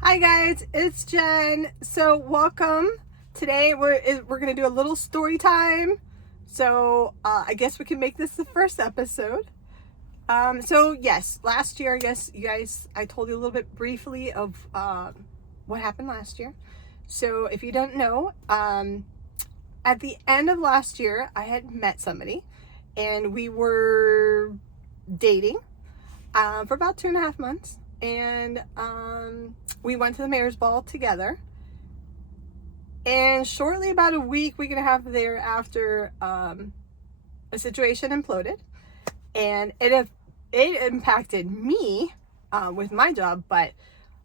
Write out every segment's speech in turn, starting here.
Hi guys, it's Jen. So welcome. Today we're gonna do a little story time. So I guess we can make this the first episode. So yes, last year I guess you guys I told you a little bit briefly of what happened last year. So if you don't know, at the end of last year I had met somebody, and we were dating for about 2.5 months, and we went to the mayor's ball together. And shortly, about a week and a half thereafter, a situation imploded, and it impacted me with my job. But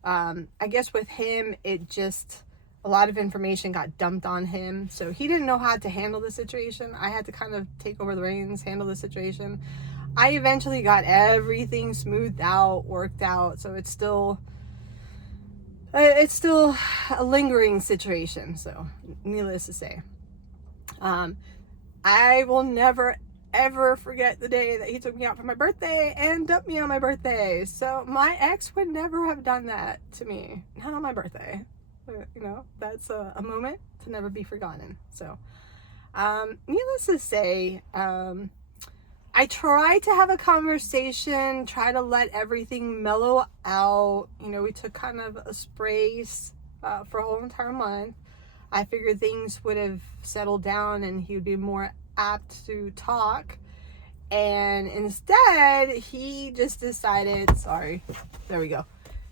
I guess with him, it just a lot of information got dumped on him, so he didn't know how to handle the situation. I had to kind of take over the reins, handle the situation. I eventually got everything smoothed out, worked out, so it's still a lingering situation. So needless to say, I will never ever forget the day that he took me out for my birthday and dumped me on my birthday. So my ex would never have done that to me, not on my birthday. But, that's a moment to never be forgotten. So needless to say, I try to have a conversation, try to let everything mellow out. We took kind of a sprays for a whole entire month. I figured things would have settled down and he would be more apt to talk. And instead, he just decided, there we go.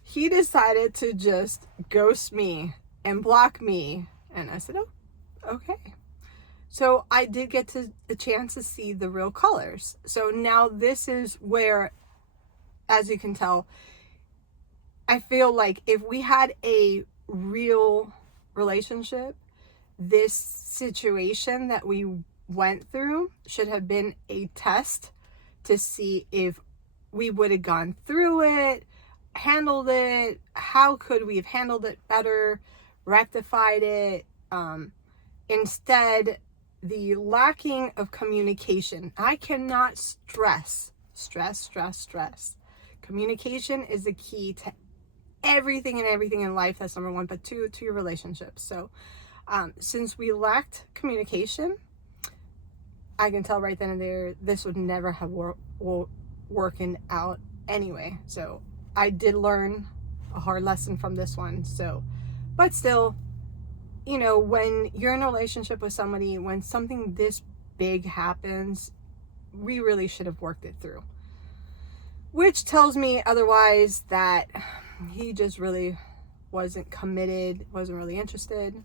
He decided to just ghost me and block me. And I said, oh, okay. So I did get the chance to see the real colors. So now this is where, as you can tell, I feel like if we had a real relationship, this situation that we went through should have been a test to see if we would have gone through it, handled it, how could we have handled it better, rectified it. Instead, the lacking of communication. I cannot stress. Communication is the key to everything in life. That's number one, but two, to your relationships. So since we lacked communication, I can tell right then and there, this would never have working out anyway. So I did learn a hard lesson from this one. So, but still, when you're in a relationship with somebody, when something this big happens, we really should have worked it through. Which tells me otherwise that he just really wasn't committed, wasn't really interested.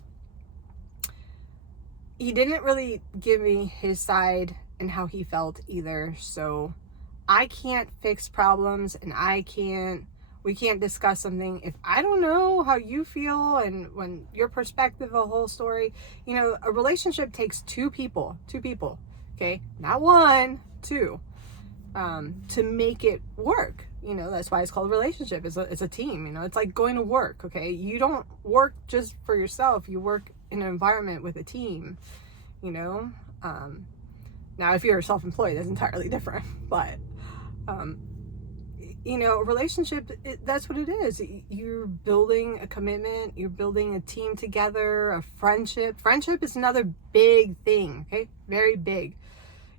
He didn't really give me his side and how he felt either. So I can't fix problems, and we can't discuss something if I don't know how you feel and when your perspective of the whole story. A relationship takes two people, okay? Not one, two, to make it work. That's why it's called a relationship. It's a team. It's like going to work, okay? You don't work just for yourself. You work in an environment with a team, now if you're self-employed, that's entirely different, but a relationship, that's what it is. You're building a commitment, you're building a team together, a friendship. Friendship is another big thing, okay? Very big.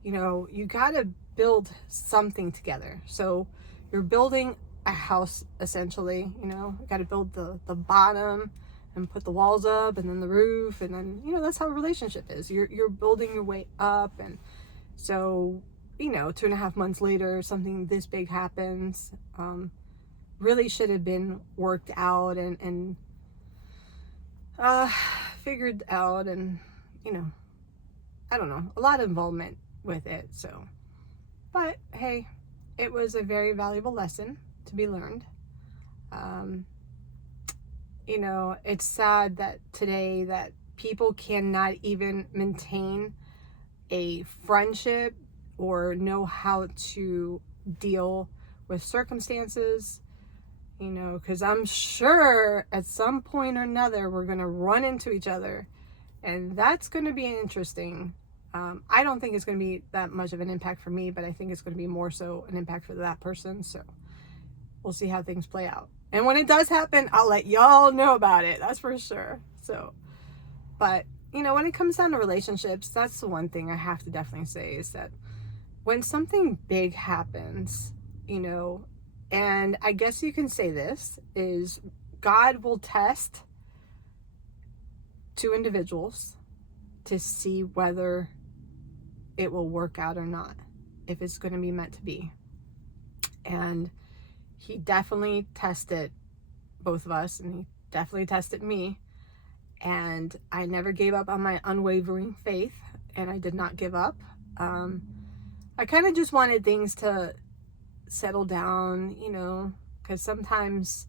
You gotta build something together. So you're building a house, essentially. You gotta build the bottom and put the walls up, and then the roof, and then that's how a relationship is. You're building your way up. And so 2.5 months later, something this big happens. Really should have been worked out and figured out, and I don't know, a lot of involvement with it. So, but hey, it was a very valuable lesson to be learned. It's sad that today that people cannot even maintain a friendship or know how to deal with circumstances, because I'm sure at some point or another we're going to run into each other, and that's going to be interesting. I don't think it's going to be that much of an impact for me, but I think it's going to be more so an impact for that person. So we'll see how things play out. And when it does happen, I'll let y'all know about it. That's for sure. So, but, you know, when it comes down to relationships, that's the one thing I have to definitely say is that when something big happens, you know, and I guess you can say this, is God will test two individuals to see whether it will work out or not, if it's going to be meant to be. And he definitely tested both of us, and he definitely tested me. And I never gave up on my unwavering faith, and I did not give up. I kind of just wanted things to settle down, you know, because sometimes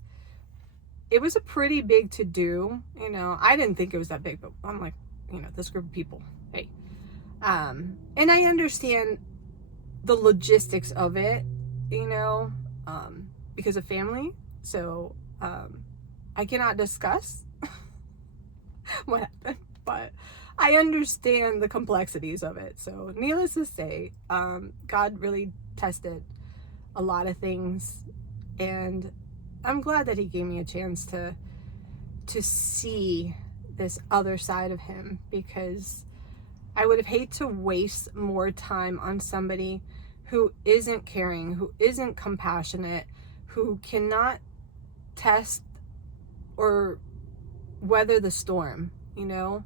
it was a pretty big to do, you know. I didn't think it was that big, but I'm like, you know, this group of people, hey. And I understand the logistics of it, you know, because of family. So I cannot discuss what happened, but I understand the complexities of it. So needless to say, God really tested a lot of things, and I'm glad that he gave me a chance to see this other side of him, because I would have hated to waste more time on somebody who isn't caring, who isn't compassionate, who cannot test or weather the storm, you know?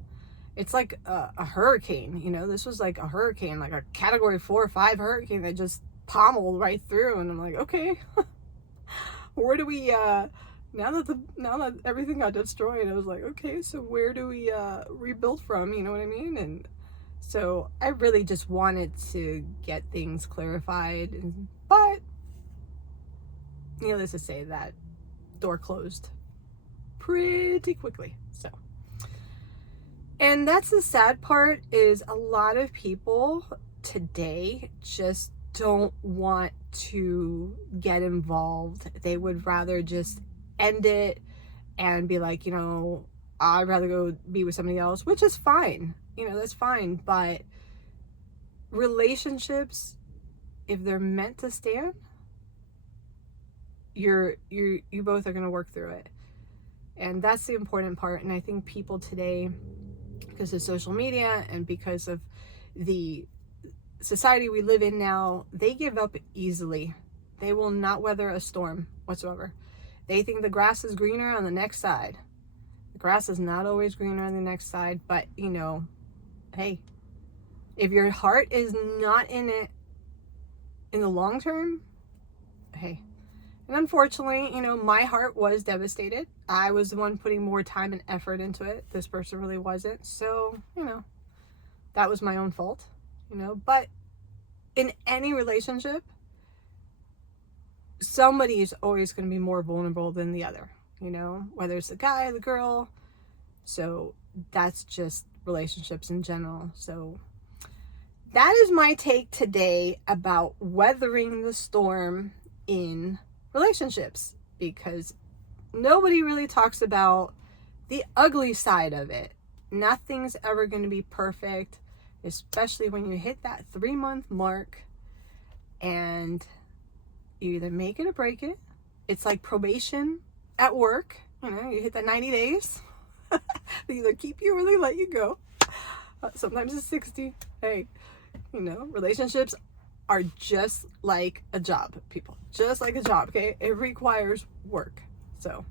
It's like a hurricane, you know? This was like a hurricane, like a category 4 or 5 hurricane that just pommeled right through. And I'm like, okay, where do we, now that everything got destroyed, I was like, okay, so where do we rebuild from? You know what I mean? And so I really just wanted to get things clarified, but needless to say, that door closed pretty quickly. So, and that's the sad part, is a lot of people today just don't want to get involved. They would rather just end it and be like, you know, I'd rather go be with somebody else, which is fine. You know, that's fine. But relationships, if they're meant to stand, you both are going to work through it. And that's the important part. And I think people today, because of social media and because of the society we live in now, they give up easily. They will not weather a storm whatsoever. They think the grass is greener on the next side. The grass is not always greener on the next side, but you know, hey, if your heart is not in it in the long term, hey. And unfortunately, you know, my heart was devastated. I was the one putting more time and effort into it. This person really wasn't. So, you know, that was my own fault, you know. But in any relationship, somebody is always going to be more vulnerable than the other, you know, whether it's the guy or the girl. So that's just relationships in general. So that is my take today about weathering the storm in relationships, because nobody really talks about the ugly side of it. Nothing's ever going to be perfect, especially when you hit that 3-month mark and you either make it or break it. It's like probation at work. You know, you hit that 90 days. They either keep you or they let you go. Sometimes it's 60. Hey, you know, relationships are just like a job, people. Just like a job, okay? It requires work. So,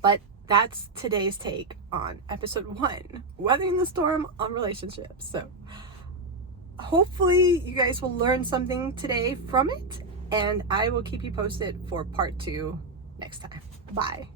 but that's today's take on episode 1, weathering the storm on relationships. So hopefully you guys will learn something today from it, and I will keep you posted for part 2 next time. Bye.